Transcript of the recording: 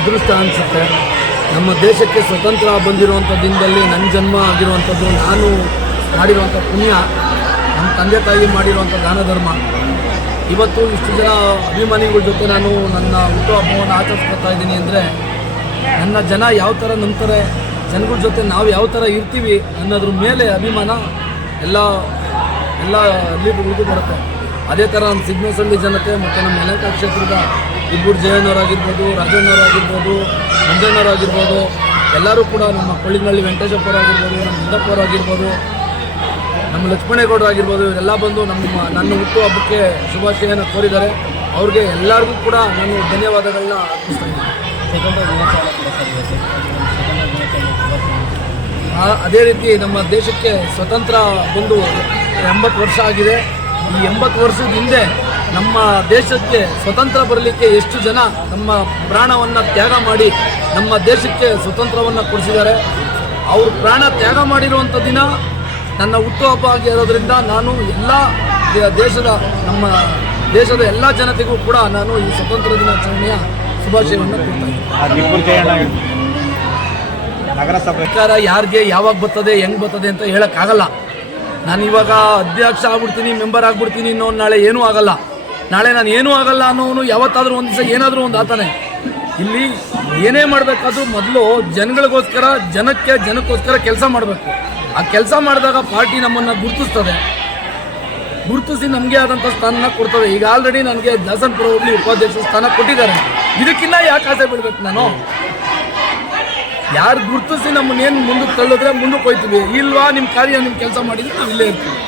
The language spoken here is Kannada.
ಅದೃಷ್ಟ ಅನಿಸುತ್ತೆ. ನಮ್ಮ ದೇಶಕ್ಕೆ ಸ್ವತಂತ್ರ ಬಂದಿರುವಂಥ ದಿನದಲ್ಲಿ ನನ್ನ ಜನ್ಮ ಆಗಿರುವಂಥದ್ದು, ನಾನು ಮಾಡಿರುವಂಥ ಪುಣ್ಯ, ನಮ್ಮ ತಂದೆ ತಾಯಿ ಮಾಡಿರುವಂಥ ದಾನ ಧರ್ಮ. ಇವತ್ತು ಇಷ್ಟು ಜನ ಅಭಿಮಾನಿಗಳ ಜೊತೆ ನಾನು ನನ್ನ ಹುಟ್ಟುಹಬ್ಬವನ್ನು ಆಚರಿಸ್ಕೊತಾ ಇದ್ದೀನಿ ಅಂದರೆ ನನ್ನ ಜನ ಯಾವ ಥರ ನಂಬ್ತಾರೆ, ಜನಗಳ ಜೊತೆ ನಾವು ಯಾವ ಥರ ಇರ್ತೀವಿ ಅನ್ನೋದ್ರ ಮೇಲೆ ಅಭಿಮಾನ ಎಲ್ಲ ಅಲ್ಲಿಗೂ ಬರುತ್ತೆ. ಅದೇ ಥರ ನಮ್ಮ ಸಿಗ್ನಸಳ್ಳಿ ಜನತೆ ಮತ್ತು ನಮ್ಮ ಯಲಹಂಕ ಕ್ಷೇತ್ರದ ಇಬ್ಬರು ಜಯಣ್ಣವರಾಗಿರ್ಬೋದು, ರಾಜಣ್ಣವರಾಗಿರ್ಬೋದು, ಮಂಜಣ್ಣವರಾಗಿರ್ಬೋದು, ಎಲ್ಲರೂ ಕೂಡ ನಮ್ಮ ಕೊಳ್ಳಿನಹಳ್ಳಿ ವೆಂಕಟೇಶಪ್ಪವರಾಗಿರ್ಬೋದು, ನಮ್ಮ ಇಂದಪ್ಪವರಾಗಿರ್ಬೋದು, ನಮ್ಮ ಲಕ್ಷ್ಮಣೇಗೌಡರಾಗಿರ್ಬೋದು, ಇವರೆಲ್ಲ ಬಂದು ನನ್ನ ಹುಟ್ಟುಹಬ್ಬಕ್ಕೆ ಶುಭಾಶಯನ ಕೋರಿದ್ದಾರೆ. ಅವ್ರಿಗೆ ಎಲ್ಲರಿಗೂ ಕೂಡ ನಾನು ಧನ್ಯವಾದಗಳನ್ನ ಅರ್ಪಿಸ್ತಾ ಇದ್ದೀನಿ. ಅದೇ ರೀತಿ ನಮ್ಮ ದೇಶಕ್ಕೆ ಸ್ವತಂತ್ರ ಬಂದು 80 ವರ್ಷ ಆಗಿದೆ. ಈ 80 ವರ್ಷದ ಹಿಂದೆ ನಮ್ಮ ದೇಶಕ್ಕೆ ಸ್ವತಂತ್ರ ಬರಲಿಕ್ಕೆ ಎಷ್ಟು ಜನ ನಮ್ಮ ಪ್ರಾಣವನ್ನು ತ್ಯಾಗ ಮಾಡಿ ನಮ್ಮ ದೇಶಕ್ಕೆ ಸ್ವತಂತ್ರವನ್ನು ಕೊಡಿಸಿದ್ದಾರೆ. ಅವರು ಪ್ರಾಣ ತ್ಯಾಗ ಮಾಡಿರುವಂಥ ದಿನ ನನ್ನ ಹುಟ್ಟುಹಬ್ಬ ಆಗಿರೋದ್ರಿಂದ ನಾನು ನಮ್ಮ ದೇಶದ ಎಲ್ಲ ಜನತೆಗೂ ಕೂಡ ನಾನು ಈ ಸ್ವತಂತ್ರ ದಿನಾಚರಣೆಯ ಶುಭಾಶಯವನ್ನು ಕೊಡ್ತಾ ಇದ್ದೀನಿ. ಸರ್ಕಾರ ಯಾರಿಗೆ ಯಾವಾಗ ಬರ್ತದೆ, ಹೆಂಗೆ ಬರ್ತದೆ ಅಂತ ಹೇಳೋಕ್ಕಾಗಲ್ಲ. ನಾನು ಇವಾಗ ಅಧ್ಯಕ್ಷ ಆಗ್ಬಿಡ್ತೀನಿ, ಮೆಂಬರ್ ಆಗ್ಬಿಡ್ತೀನಿ ಇನ್ನೋ ನಾಳೆ ಏನೂ ಆಗಲ್ಲ. ನಾಳೆ ನಾನು ಏನೂ ಆಗಲ್ಲ ಅನ್ನೋನು ಯಾವತ್ತಾದರೂ ಒಂದು ದಿವಸ ಏನಾದರೂ ಒಂದು ಆತಾನೆ. ಇಲ್ಲಿ ಏನೇ ಮಾಡಬೇಕಾದ್ರೂ ಮೊದಲು ಜನಗಳಿಗೋಸ್ಕರ ಜನಕ್ಕೋಸ್ಕರ ಕೆಲಸ ಮಾಡಬೇಕು. ಆ ಕೆಲಸ ಮಾಡಿದಾಗ ಪಾರ್ಟಿ ನಮ್ಮನ್ನು ಗುರುತಿಸಿ ನಮಗೆ ಆದಂಥ ಸ್ಥಾನನ ಕೊಡ್ತದೆ. ಈಗ ಆಲ್ರೆಡಿ ನನಗೆ ದಾಸನಪುರ ಹೋಬಳಿ ಉಪಾಧ್ಯಕ್ಷ ಸ್ಥಾನ ಕೊಟ್ಟಿದ್ದಾರೆ. ಇದಕ್ಕಿಂತ ಯಾಕೆ ಆಸೆ ಬಿಡಬೇಕು ನಾನು? ಯಾರು ಗುರುತಿಸಿ ನಮ್ಮನ್ನೇನು ಮುಂದಕ್ಕೆ ತಳ್ಳಿದ್ರೆ ಮುಂದಕ್ಕೆ ಹೋಗ್ತೀವಿ, ಇಲ್ವಾ ನಿಮ್ಮ ಕಾರ್ಯ ನಿಮ್ಮ ಕೆಲಸ ಮಾಡಿದ್ರೆ ನಾವು ಇಲ್ಲೇ ಇರ್ತೀವಿ.